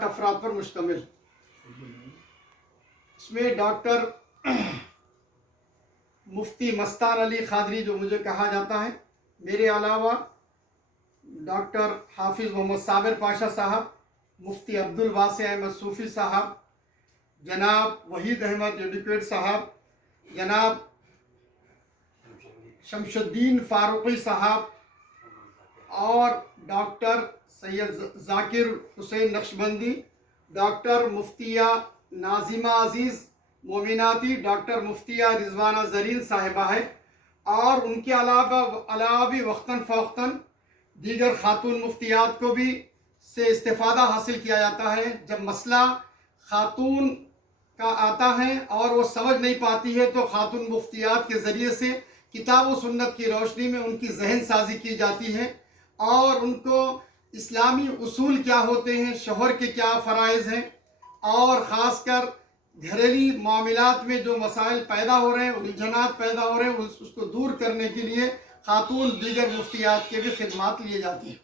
60 افراد پر مشتمل. اس میں ڈاکٹر مفتی مستان علی قادری جو مجھے کہا جاتا ہے، میرے علاوہ ڈاکٹر حافظ محمد صابر پاشا صاحب، مفتی عبدالواسع احمد صوفی صاحب، جناب وحید احمد ایڈوکیٹ صاحب، جناب شمش الدین فاروقی صاحب، اور ڈاکٹر سید ذاکر حسین نقشبندی، ڈاکٹر مفتیہ ناظمہ عزیز مومناتی، ڈاکٹر مفتیہ رضوانہ زرین صاحبہ ہے، اور ان کے علاوہ بھی وقتاً فوقتاً دیگر خاتون مفتیات کو بھی سے استفادہ حاصل کیا جاتا ہے. جب مسئلہ خاتون کا آتا ہے اور وہ سمجھ نہیں پاتی ہے تو خاتون مفتیات کے ذریعے سے کتاب و سنت کی روشنی میں ان کی ذہن سازی کی جاتی ہے، اور ان کو اسلامی اصول کیا ہوتے ہیں، شوہر کے کیا فرائض ہیں، اور خاص کر گھریلو معاملات میں جو مسائل پیدا ہو رہے ہیں، الجھنات پیدا ہو رہے ہیں، اس کو دور کرنے کے لیے خاتون دیگر مفتیات کے بھی خدمات لیے جاتی ہیں.